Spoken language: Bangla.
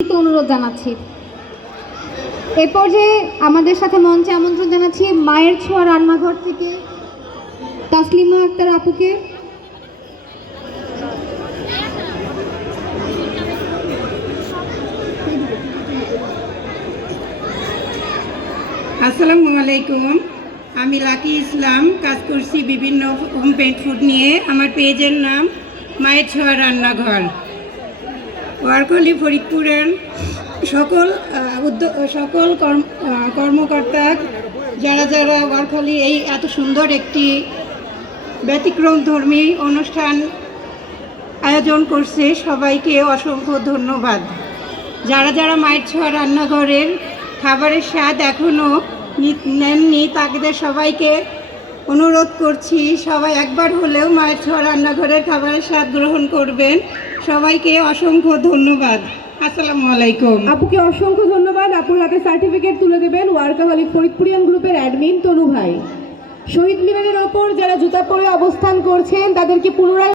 অনুরোধ জানাচ্ছি। এ পর্যায়ে আমাদের সাথে মঞ্চে আমন্ত্রণ জানাচ্ছি মায়ের ছোঁয়া রান্নাঘর থেকে তাসলিমা আক্তার আপুকে। আসসালামু আলাইকুম। আমি লাকি ইসলাম, কাজ করছি বিভিন্ন হোম পেড ফুড নিয়ে। আমার পেজের নাম মায়ের ছোঁয়া রান্নাঘর। ওয়ারকলি, ফরিদপুরের সকল উদ্যোগ সকল কর্ম কর্মকর্তা, যারা যারা ওয়ারকলি, এই এত সুন্দর একটি ব্যতিক্রম ধর্মী অনুষ্ঠান আয়োজন করছে, সবাইকে অসংখ্য ধন্যবাদ। যারা যারা মায়ের ছোঁয়া রান্নাঘরের খাবারের স্বাদ এখনও নেননি, তাদের সবাইকে অনুরোধ করছি, সবাই একবার হলেও মায়ের ছোঁয়া রান্নাঘরের খাবারের স্বাদ গ্রহণ করবেন। সবাইকে অসংখ্য ধন্যবাদ। আসসালামু আলাইকুম। আপুকে অসংখ্য ধন্যবাদ। আপুর হাতে সার্টিফিকেট তুলে দেবেন ওয়ার্কাহলিক ফরিদপুরিয়ান গ্রুপের অ্যাডমিন তনু ভাই। শহীদ মিনারের ওপর যারা জুতা পরে অবস্থান করছেন, তাদেরকে পুনরায়